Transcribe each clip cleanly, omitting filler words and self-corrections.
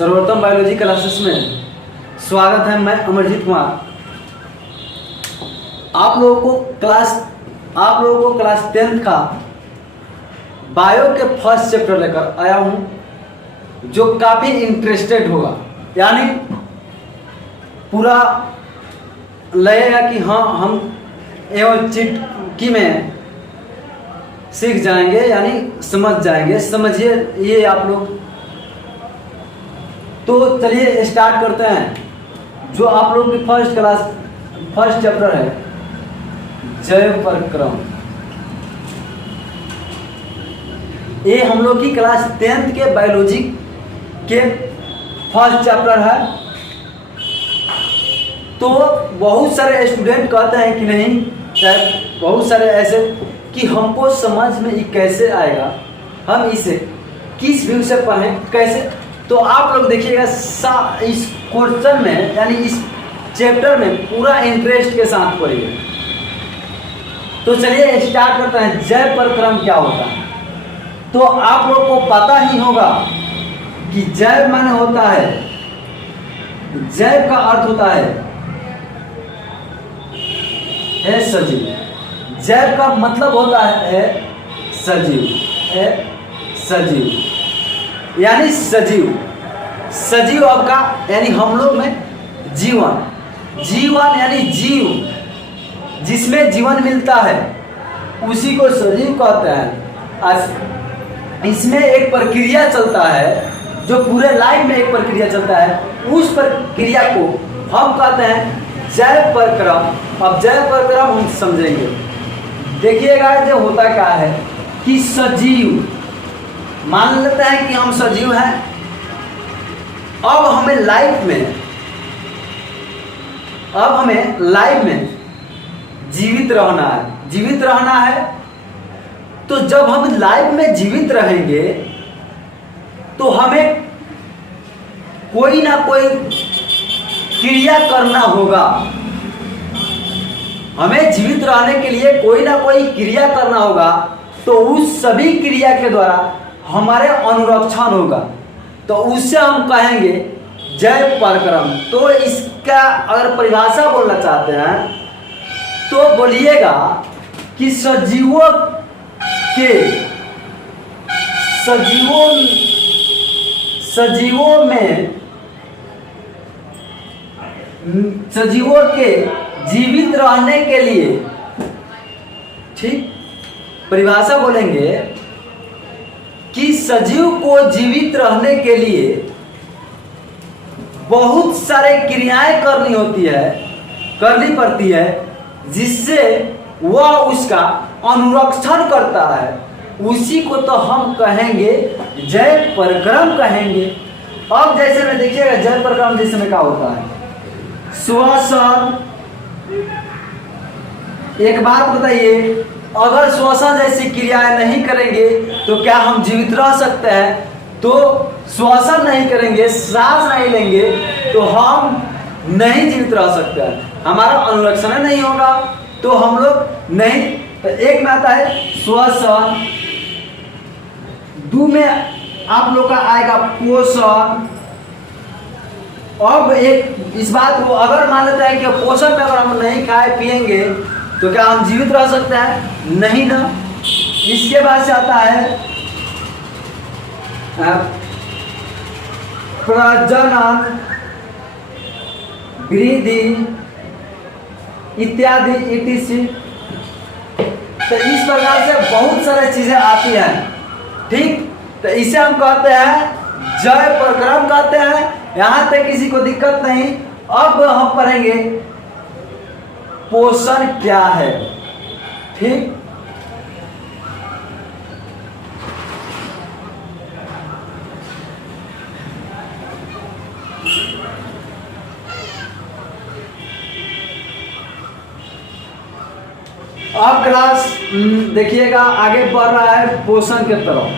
सर्वोत्तम biology classes में स्वागत है। मैं अमरजीत कुमार आप लोगों को क्लास 10th का बायो के फर्स्ट चैप्टर लेकर आया हूं, जो काफ़ी इंटरेस्टेड होगा। यानी पूरा लगेगा कि हाँ हम एवं चिटकी में सीख जाएंगे, यानी समझ जाएंगे। समझिए ये आप लोग। तो चलिए स्टार्ट करते हैं। जो आप लोग की फर्स्ट चैप्टर है जैव परक्रम। ये हम लोग की क्लास 10th के बायोलॉजी के फर्स्ट चैप्टर है। तो बहुत सारे स्टूडेंट कहते हैं कि नहीं, बहुत सारे ऐसे कि हमको समझ में ये कैसे आएगा, हम इसे किस व्यू से पढ़ें, कैसे। तो आप लोग देखिएगा इस क्वेश्चन में, यानी इस चैप्टर में पूरा इंटरेस्ट के साथ पढ़िए। तो चलिए स्टार्ट करते हैं। जैव परक्रम क्या होता है? तो आप लोग को पता ही होगा कि जैव माने होता है, जैव का अर्थ होता है सजीव। जैव का मतलब होता है सजीव, यानी सजीव आपका, यानी हम लोग में जीवन यानी जीव, जिसमें जीवन मिलता है उसी को सजीव कहते हैं। इसमें एक प्रक्रिया चलता है, जो पूरे लाइफ में एक प्रक्रिया चलता है, उस प्रक्रिया को हम कहते हैं जैव परक्रम। अब जैव परक्रम हम समझेंगे। देखिएगा जो होता क्या है कि सजीव, मान लेते हैं कि हम सजीव हैं। अब हमें लाइफ में जीवित रहना है। तो जब हम लाइफ में जीवित रहेंगे तो हमें कोई ना कोई क्रिया करना होगा। हमें जीवित रहने के लिए कोई ना कोई क्रिया करना होगा। तो उस सभी क्रिया के द्वारा हमारे अनुरक्षण होगा, तो उससे हम कहेंगे जैव परक्रम। तो इसका अगर परिभाषा बोलना चाहते हैं तो बोलिएगा कि सजीवों के जीवित रहने के लिए, ठीक, परिभाषा बोलेंगे कि सजीव को जीवित रहने के लिए बहुत सारे क्रियाएं करनी पड़ती है, जिससे वह उसका अनुरक्षण करता है। उसी को तो हम कहेंगे जैव परक्रम कहेंगे। अब जैसे में देखिएगा जैव परक्रम जैसे में क्या होता है, श्वसन। एक बात बताइए, अगर श्वसन जैसी क्रियाएं नहीं करेंगे तो क्या हम जीवित रह सकते हैं? तो श्वसन नहीं करेंगे, सांस नहीं लेंगे तो हम नहीं जीवित रह सकते हैं, हमारा अनुरक्षण नहीं होगा, तो हम लोग नहीं। तो एक में आता है श्वसन, दो में आप लोग का आएगा पोषण। अब एक इस बात को अगर मान लेते हैं कि पोषण में अगर हम नहीं खाए पिएंगे तो क्या हम जीवित रह सकते हैं? नहीं ना। इसके बाद से आता है प्रजनन, वृद्धि इत्यादि etc। तो इस प्रकार से बहुत सारी चीजें आती हैं, ठीक। तो इसे हम कहते हैं जैव परक्रम कहते हैं। यहां तक किसी को दिक्कत नहीं। अब हम पढ़ेंगे पोषण क्या है, ठीक। अब क्लास देखिएगा आगे बढ़ रहा है पोषण के तरफ,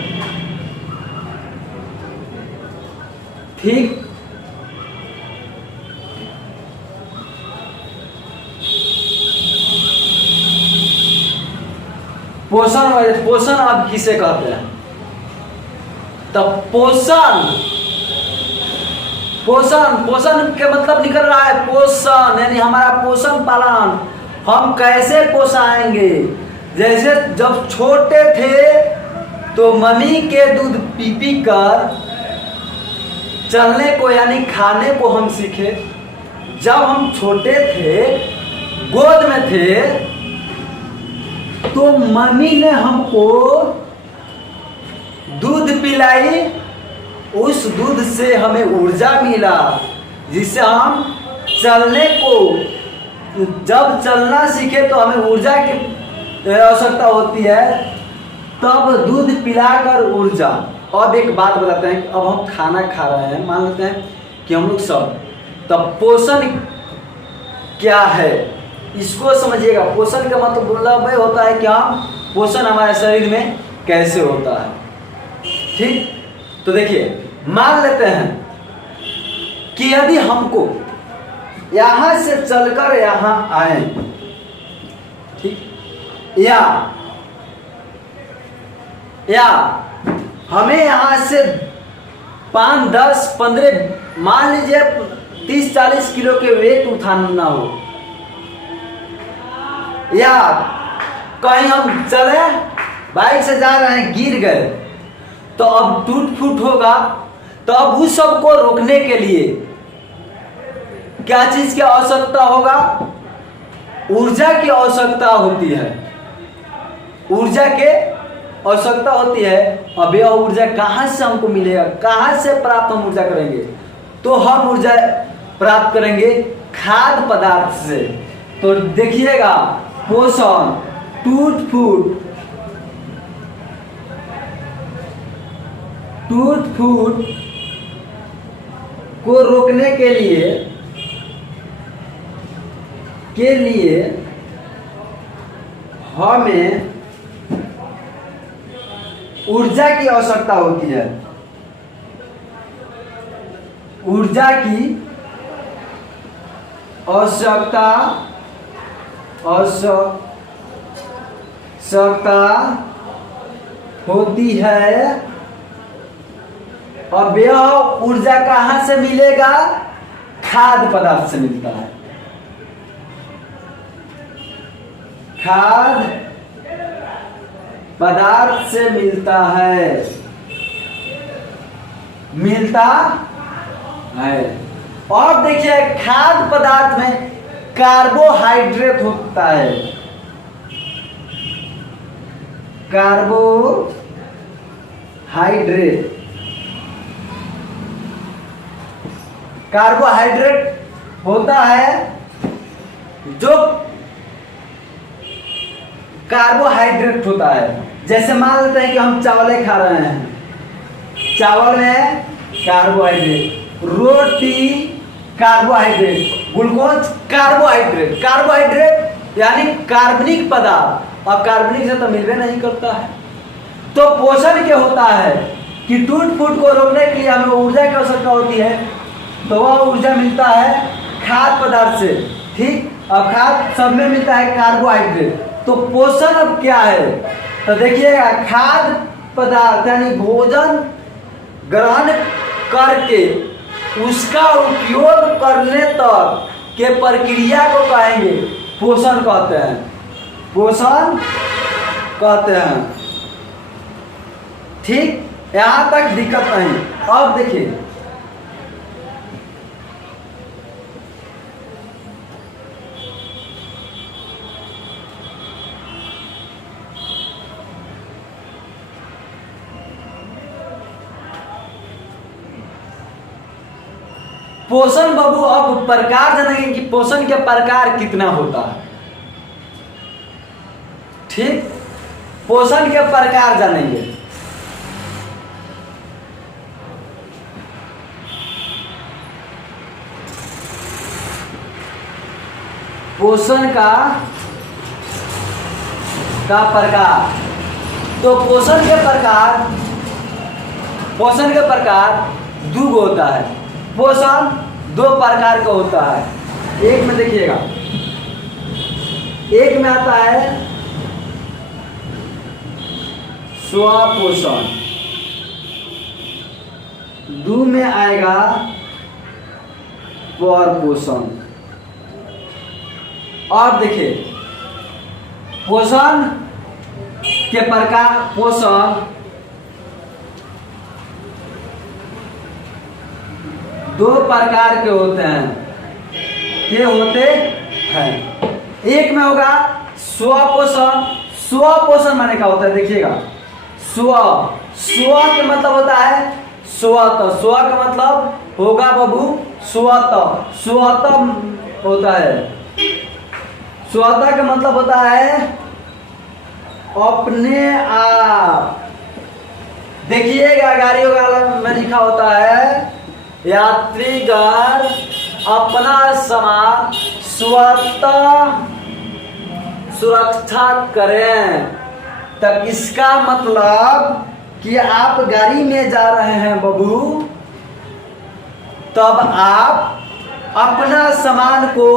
ठीक। पोषण आप किसे कहते हैं? तो पोषण पोषण, पोषण के मतलब निकल रहा है पोषण, यानी हमारा पोषण पालन हम कैसे पोषाएंगे। जैसे जब छोटे थे तो मम्मी के दूध पी पी कर चलने को यानी खाने को हम सीखे। जब हम छोटे थे, गोद में थे, तो मम्मी ने हमको दूध पिलाई, उस दूध से हमें ऊर्जा मिला, जिससे हम चलने को, जब चलना सीखे तो हमें ऊर्जा की आवश्यकता होती है, तब दूध पिलाकर ऊर्जा। अब एक बात बताते हैं कि अब हम खाना खा रहे हैं, मान लेते हैं कि हम लोग सब, तब पोषण क्या है इसको समझिएगा। पोषण का मतलब वह होता है कि हम पोषण हमारे शरीर में कैसे होता है। ठीक, तो देखिए मान लेते हैं कि यदि हमको यहां से चलकर यहां आए, ठीक, या हमें यहां से 5, 10, 15 मान लीजिए 30-40 किलो के वेट उठाना हो, या कहीं हम चले बाइक से जा रहे हैं गिर गए तो अब टूट फूट होगा, तो अब उस सब को रोकने के लिए क्या चीज की आवश्यकता होगा? ऊर्जा की आवश्यकता होती है। ऊर्जा के आवश्यकता होती है। अब यह ऊर्जा कहां से हमको मिलेगा, कहां से प्राप्त हम ऊर्जा करेंगे? तो हम ऊर्जा प्राप्त करेंगे खाद्य पदार्थ से। तो देखिएगा पोषण, टूट फूट को रोकने के लिए हमें ऊर्जा की आवश्यकता होती है। ऊर्जा की आवश्यकता होती है। अब यह ऊर्जा कहां से मिलेगा? खाद्य पदार्थ से मिलता है। खाद्य पदार्थ से मिलता है। और देखिए खाद्य पदार्थ में कार्बोहाइड्रेट होता है। कार्बोहाइड्रेट होता है। जो कार्बोहाइड्रेट होता है, जैसे मान लेते हैं कि हम चावल खा रहे हैं, चावल में कार्बोहाइड्रेट, रोटी कार्बोहाइड्रेट, ग्लूकोज कार्बोहाइड्रेट यानी कार्बनिक पदार्थ, और कार्बनिक से तो मिलवे नहीं करता है। तो पोषण क्या होता है कि टूट फूट को रोकने के लिए हमें ऊर्जा की आवश्यकता होती है, तो वह ऊर्जा मिलता है खाद्य पदार्थ से। ठीक, अब खाद्य सब में मिलता है कार्बोहाइड्रेट। तो पोषण अब क्या है? तो देखिएगा खाद्य पदार्थ यानी भोजन ग्रहण करके उसका उपयोग करने तक के प्रक्रिया को कहेंगे पोषण कहते हैं। पोषण कहते हैं। ठीक, यहां तक दिक्कत नहीं। अब देखिए पोषण बाबू, अब प्रकार जानेंगे कि पोषण के प्रकार कितना होता है। ठीक, पोषण के प्रकार जानेंगे। पोषण का प्रकार, तो पोषण के प्रकार दो होता है। पोषण दो प्रकार का होता है। एक में देखिएगा, एक में आता है स्वपोषण, दो में आएगा पर पोषण। और देखिए पोषण के प्रकार, पोषण दो प्रकार के होते हैं। ये होते हैं, एक में होगा स्वपोषण। स्वपोषण माने क्या होता है देखिएगा, स्व स्व का मतलब होता है स्वतः। स्व का मतलब होगा बाबू स्वतः। स्वतः होता है, स्वतः का मतलब होता है अपने आप। देखिएगा गाड़ियों में लिखा होता है यात्रीगण अपना सामान स्वतः सुरक्षा करें। तब इसका मतलब कि आप गाड़ी में जा रहे हैं बबू, तब आप अपना सामान को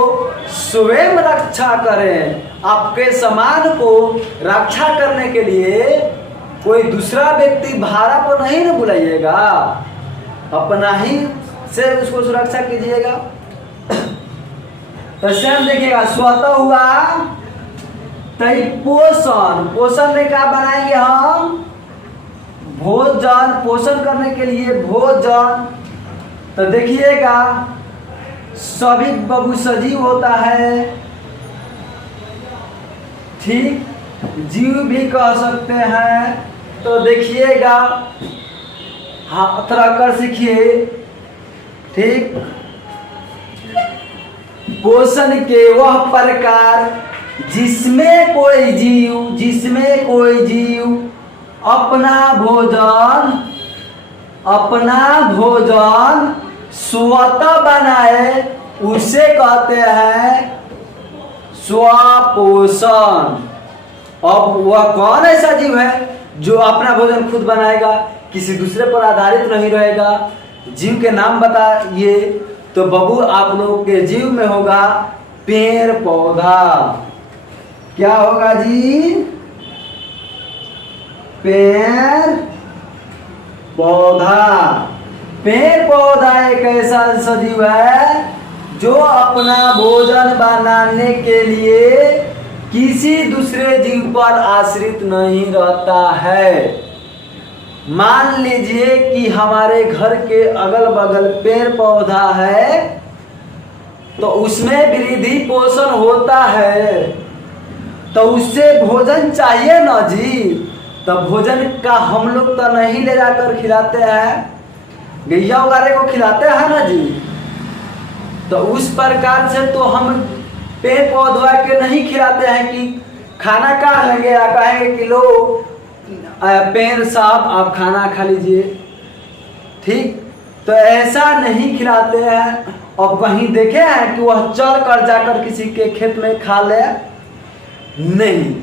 स्वयं रक्षा करें। आपके सामान को रक्षा करने के लिए कोई दूसरा व्यक्ति भाड़ा पर नहीं ना बुलाइएगा, अपना ही से उसको सुरक्षा कीजिएगा। तो स्वयं देखिएगा स्वतः हुआ, तई पोषण। पोषण में क्या बनाएंगे हम, भोजन। पोषण करने के लिए भोजन। तो देखिएगा सभी बबू सजीव होता है, ठीक, जीव भी कह सकते हैं। तो देखिएगा, हाँ थोड़ा कर सीखिए, ठीक। पोषण के वह प्रकार जिसमें कोई जीव अपना भोजन स्वतः बनाए, उसे कहते हैं स्वपोषण। अब वह कौन ऐसा जीव है जो अपना भोजन खुद बनाएगा, किसी दूसरे पर आधारित नहीं रहेगा? जीव के नाम बताइए। तो बबू आप लोगों के जीव में होगा पेड़ पौधा। क्या होगा जी, पेड़ पौधा। पेड़ पौधा एक ऐसा सजीव है जो अपना भोजन बनाने के लिए किसी दूसरे जीव पर आश्रित नहीं रहता है। मान लीजिए कि हमारे घर के अगल बगल पेड़ पौधा है, तो उसमें वृद्धि पोषण होता है, तो उससे भोजन चाहिए ना जी। तो भोजन का हम लोग तो नहीं ले जाकर खिलाते हैं, गैया वगैरह को खिलाते हैं ना जी। तो उस प्रकार से तो हम पेड़ पौधा के नहीं खिलाते हैं कि खाना खा लेंगे, कहेंगे कि लो पेड़ साहब आप खाना खा लीजिए, ठीक। तो ऐसा नहीं खिलाते हैं। और कहीं देखे हैं कि वह चल कर जाकर किसी के खेत में खा ले, नहीं।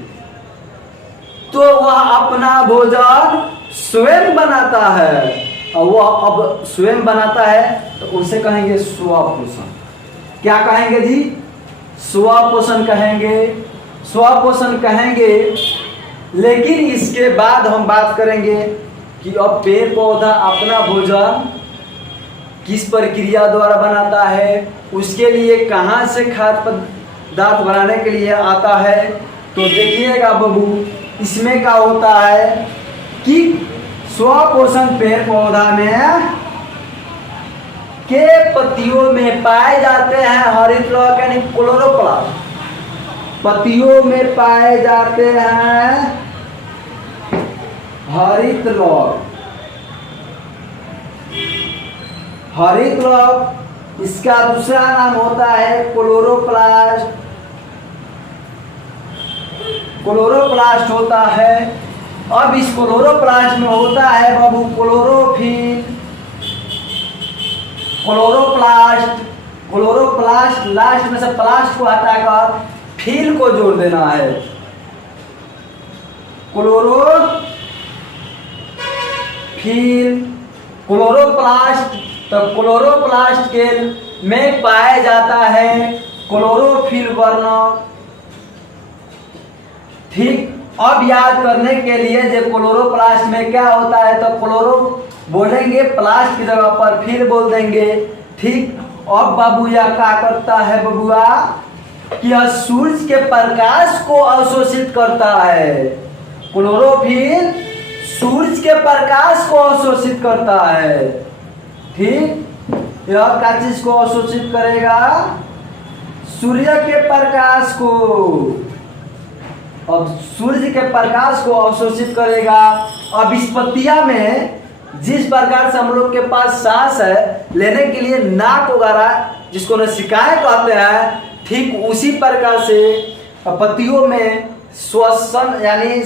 तो वह अपना भोजन स्वयं बनाता है, और वह अब स्वयं बनाता है तो उसे कहेंगे स्वपोषण। क्या कहेंगे जी, स्वपोषण कहेंगे, स्वपोषण कहेंगे। लेकिन इसके बाद हम बात करेंगे कि अब पेड़ पौधा अपना भोजन किस प्रक्रिया द्वारा बनाता है, उसके लिए कहाँ से खाद्य पदार्थ बनाने के लिए आता है। तो देखिएगा बबू, इसमें क्या होता है कि स्वपोषण पेड़ पौधा में के पत्तियों में पाए जाते हैं हरित लौह यानी क्लोरोप्लास्ट। पत्तियों में पाए जाते हैं हरित लौह। हरित लौह इसका दूसरा नाम होता है क्लोरोप्लास्ट। क्लोरोप्लास्ट होता है। अब इस क्लोरोप्लास्ट में होता है बाबू क्लोरोफिल। क्लोरोप्लास्ट लास्ट में से प्लास्ट को हटाकर फिल को जोड़ देना है। क्लोरोप्लास्ट। तो क्लोरोप्लास्ट के में पाया जाता है क्लोरोफिल वर्ण, ठीक। अब याद करने के लिए जो क्लोरोप्लास्ट में क्या होता है, तो क्लोरो बोलेंगे, प्लास्ट की जगह पर फिर बोल देंगे, ठीक। अब बाबू यह क्या करता है बबुआ कि यह सूरज के प्रकाश को अवशोषित करता है। क्लोरोफिल सूरज के प्रकाश को अवशोषित करता है। ठीक, यह क्या चीज को अवशोषित करेगा? सूर्य के प्रकाश को। अब सूर्य के प्रकाश को अवशोषित करेगा। अब इस पत्तिया में जिस प्रकार से हम लोग के पास सांस है लेने के लिए नाक वगैरह जिसको नसिकाएं कहते हैं, ठीक उसी प्रकार से पत्तियों में श्वसन यानी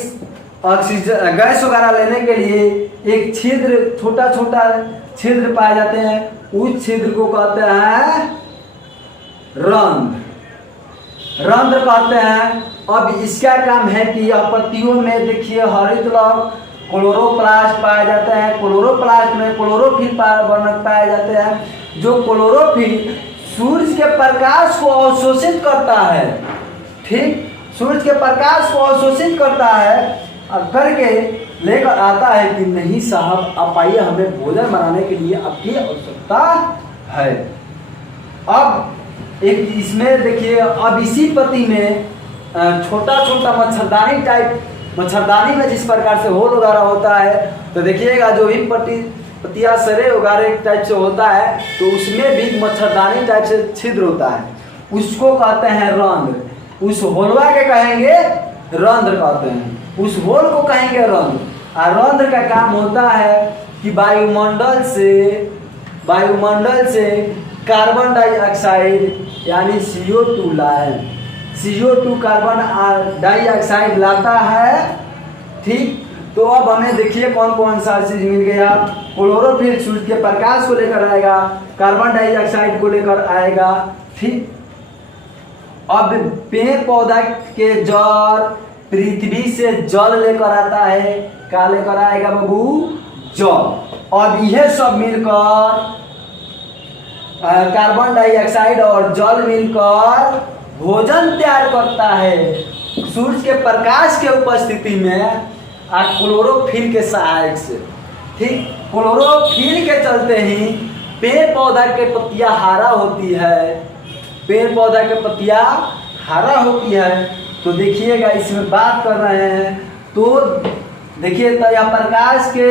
ऑक्सीजन गैस वगैरह लेने के लिए एक छिद्र, छोटा छोटा छिद्र पाए जाते हैं। उस छिद्र को कहते हैं रंध्र, रंध्र कहते हैं। अब इसका काम है कि यह पत्तियों में देखिए हरित लवण क्लोरोप्लास्ट पाए जाते हैं। क्लोरोप्लास्ट में क्लोरोफिल वर्णक पाए जाते हैं। जो क्लोरोफिल सूर्य के प्रकाश को अवशोषित करता है। ठीक, सूर्य के प्रकाश को अवशोषित करता है और करके लेकर आता है कि नहीं साहब आप आइए, हमें भोजन बनाने के लिए आपकी आवश्यकता है। अब एक इसमें देखिए, अब इसी पत्ती में छोटा छोटा मच्छरदानी टाइप, मच्छरदानी में जिस प्रकार से होल वगैरह होता है, तो देखिएगा जो भी पत्तियां सरे वगैरह टाइप से होता है तो उसमें भी मच्छरदानी टाइप से छिद्र होता है, उसको कहते हैं रंध्र। उस होलवा के कहेंगे रंध्र कहते हैं, उस होल को कहेंगे रंध्र। और रंध्र का काम होता है कि वायुमंडल से कार्बन डाइऑक्साइड यानी CO2 लाए। CO2 कार्बन डाइऑक्साइड लाता है। ठीक, तो अब हमें देखिए कौन कौन सा चीज मिल गया। क्लोरोफिल सूर्य के प्रकाश को लेकर आएगा, कार्बन डाइऑक्साइड को लेकर आएगा। ठीक, अब पेड़ पौधा के जड़ पृथ्वी से जल लेकर आता है। क्या लेकर आएगा बाबू? जल। अब यह सब मिलकर कार्बन डाइऑक्साइड और जल मिलकर भोजन तैयार करता है सूर्य के प्रकाश के उपस्थिति में और क्लोरोफिल के सहायक से। ठीक, क्लोरोफिल के चलते ही पेड़ पौधा के पत्तियां हरा होती है। पेड़ पौधा के पत्तियां हरा होती है। तो देखिएगा इसमें बात कर रहे हैं तो देखिए, तो यह प्रकाश के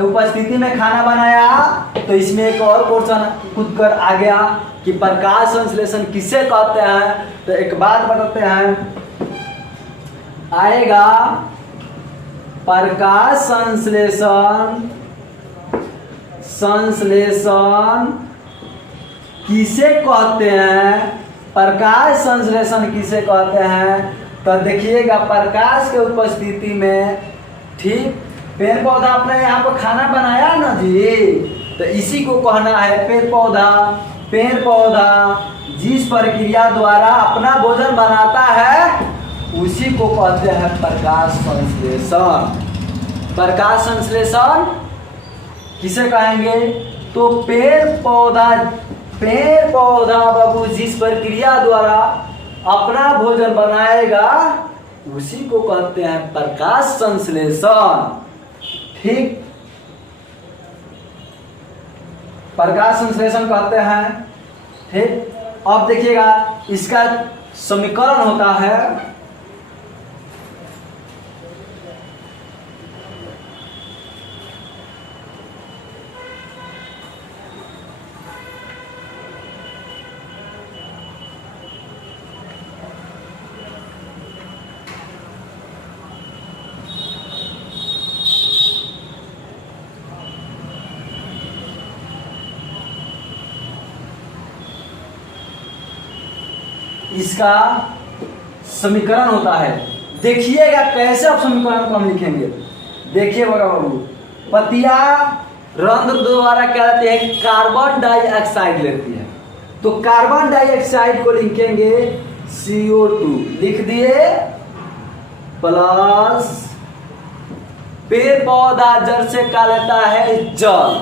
उपस्थिति में खाना बनाया, तो इसमें एक और क्वेश्चन खुद कर आ गया कि प्रकाश संश्लेषण किसे कहते हैं। तो एक बात बताते हैं, आएगा प्रकाश संश्लेषण किसे कहते हैं? प्रकाश संश्लेषण किसे कहते हैं? तो देखिएगा प्रकाश के उपस्थिति में, ठीक, पेड़ पौधा अपने यहाँ पर खाना बनाया ना जी, तो इसी को कहना है पेड़ पौधा। पेड़ पौधा जिस प्रक्रिया द्वारा अपना भोजन बनाता है उसी को कहते हैं प्रकाश संश्लेषण। प्रकाश संश्लेषण किसे कहेंगे? तो पेड़ पौधा बाबू जिस प्रक्रिया द्वारा अपना भोजन बनाएगा उसी को कहते हैं प्रकाश संश्लेषण। ठीक, प्रकाश संश्लेषण कहते हैं। ठीक, अब देखिएगा इसका समीकरण होता है इसका समीकरण होता है। देखिएगा कैसे आप समीकरण को हम लिखेंगे। देखिए बड़ा बाबू, पत्तियां रंध्र द्वारा क्या लेती है? कार्बन डाइऑक्साइड लेती है। तो कार्बन डाइऑक्साइड को लिखेंगे CO2, लिख दिए, प्लस पेड़ पौधा जड़ से क्या लेता है? जल।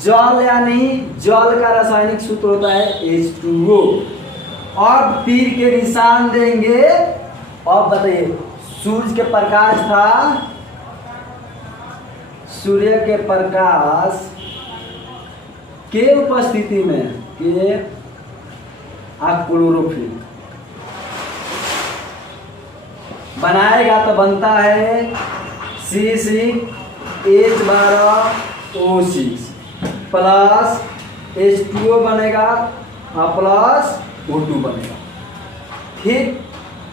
जल यानी जल का रासायनिक सूत्र होता है H2O। अब तीर के निशान देंगे। अब बताइए, सूर्य के प्रकाश था, सूर्य के प्रकाश के उपस्थिति में के क्लोरोफिल बनाएगा तो बनता है C6H12O6 प्लस H2O बनेगा प्लस O2 बनेगा। ठीक,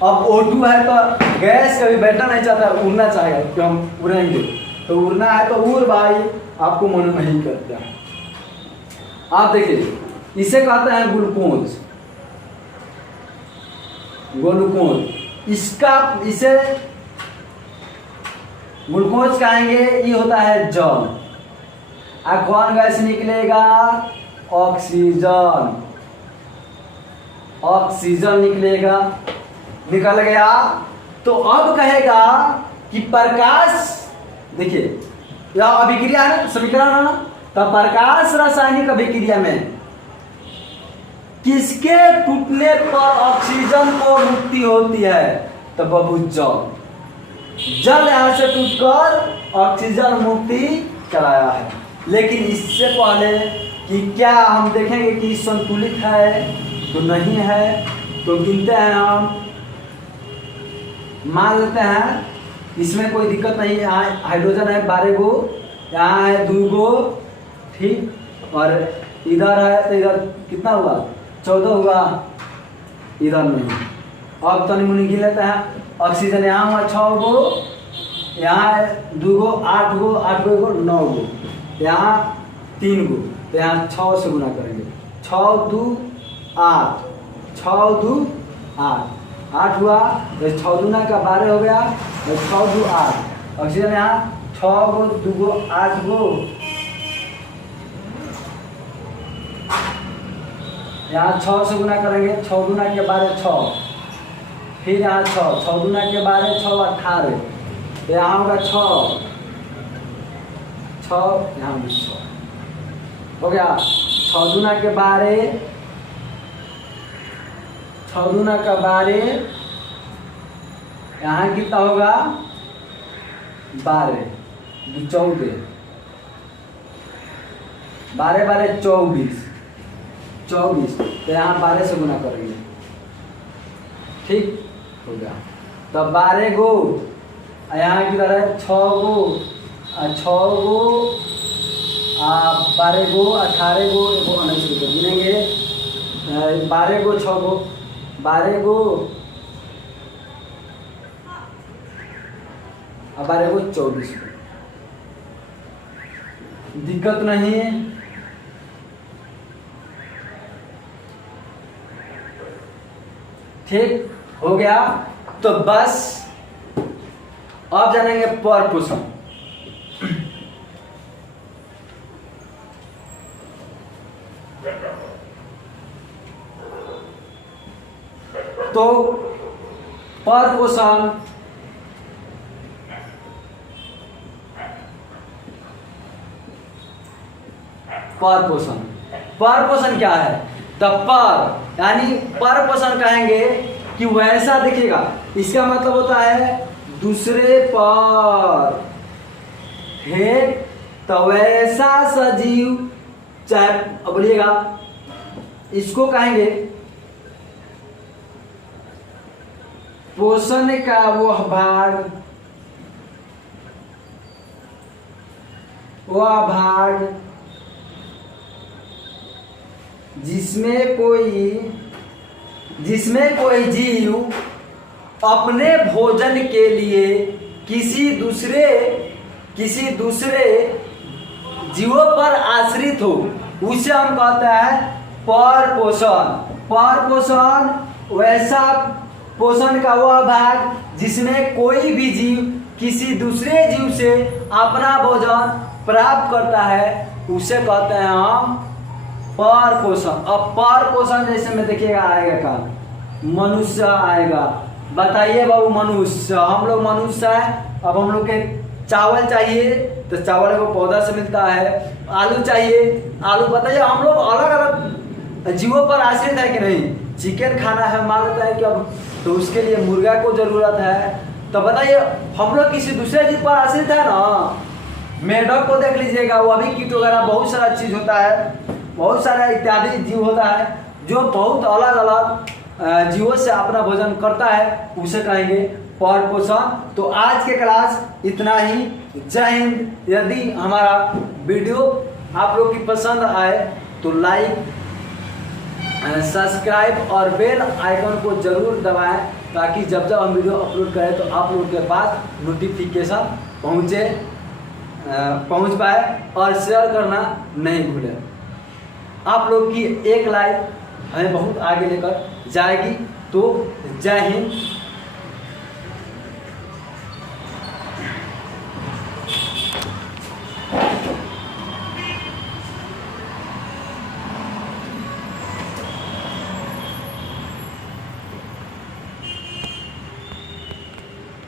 अब O2 है तो गैस कभी बैठना नहीं चाहता, उड़ना चाहेगा कि हम उड़ेंगे, तो उड़ना है तो उड़ भाई, आपको मन नहीं करता। आप देखिए इसे कहते हैं ग्लूकोज, ग्लूकोज इसका इसे ग्लूकोज कहेंगे। ये होता है जल, अब कौन गैस निकलेगा? ऑक्सीजन, ऑक्सीजन निकलेगा, निकल गया। तो अब कहेगा कि प्रकाश, देखिए यह अभिक्रिया है, समीकरण है ना, तो प्रकाश रासायनिक अभिक्रिया में किसके टूटने पर ऑक्सीजन को मुक्ति होती है? तो बाबू जल, जल यहां से टूटकर ऑक्सीजन मुक्ति कराया है। लेकिन इससे पहले कि क्या हम देखेंगे कि संतुलित है तो नहीं है, तो गिनते हैं हम, मान लेते हैं इसमें कोई दिक्कत नहीं है। यहाँ हाइड्रोजन है 12 गो, यहाँ है 2 गो, ठीक, और इधर है तो इधर कितना हुआ? 14 हुआ, इधर नहीं। अब तनी मुनी गिन लेते हैं। ऑक्सीजन यहाँ हुआ 6 गो, यहाँ है 2 गो, 8 गो, 8 गो 9 गो, यहाँ 3 गो, तो यहाँ 6 से गुना करेंगे। 6 2 8, 6 2 8, 8 हुआ तो 6 दूना का 12 हो गया, तो 6 2 8। ऑक्सीजन यहाँ 6 गो 2 गो 8 गो, यहाँ 6 से गुना करेंगे। 6 दूना के 12 6, फिर यहाँ 6 दूना के 12 6 18, तो यहाँ होगा 6 यहाँ भी 6 हो गया। 6 दूना के 12, 6 दूना का 12, यहाँ कितना होगा? 12 14, 12 12 24, तो यहाँ 12 से गुना करेंगे, ठीक हो गया। तो 12 गो, यहाँ की तरह 6 गो, 6 गो 12 गो 18 गो 19 रुपये गिनेंगे। 12 गो 6 गो, 12 गो 12 गो 24 रुपये, दिक्कत नहीं है। ठीक हो गया। तो बस अब जानेंगे परपोषण। तो परपोषण परपोषण परपोषण क्या है? तो पर यानी परपोषण कहेंगे कि वैसा, देखिएगा इसका मतलब होता है दूसरे पर है, तो वैसा सजीव, चाहे बोलिएगा इसको कहेंगे पोषण का वह भाग जिसमें कोई जीव अपने भोजन के लिए किसी दूसरे जीवों पर आश्रित हो, उसे हम कहते हैं परपोषण। परपोषण वैसा पोषण का वह भाग जिसमें कोई भी जीव किसी दूसरे जीव से अपना भोजन प्राप्त करता है, उसे कहते हैं हम परपोषण। अब परपोषण जैसे में देखिएगा आएगा का मनुष्य आएगा। बताइए बाबू, मनुष्य, हम लोग मनुष्य है। अब हम लोग के चावल चाहिए तो चावल को पौधा से मिलता है, आलू चाहिए आलू, बताइए हम लोग अलग अलग जीवों पर आश्रित है कि नहीं? चिकन खाना है, मान लेता है कि अब तो उसके लिए मुर्गा को जरूरत है, तो बताइए हम लोग किसी दूसरे जीव पर आश्रित है ना? मेढक को देख लीजिएगा, वो भी कीट वगैरह बहुत सारा चीज होता है, बहुत सारा इत्यादि जीव होता है जो बहुत अलग अलग जीवों से अपना भोजन करता है, उसे कहेंगे पर पोषण। तो आज के क्लास इतना ही। जय हिंद। यदि हमारा वीडियो आप लोग की पसंद आए तो लाइक, सब्सक्राइब और बेल आइकन को जरूर दबाएं, ताकि जब जब हम वीडियो अपलोड करें तो आप लोगों के पास नोटिफिकेशन पहुंच पाए। और शेयर करना नहीं भूलें। आप लोग की एक लाइक हमें बहुत आगे लेकर जाएगी। तो जय हिंद।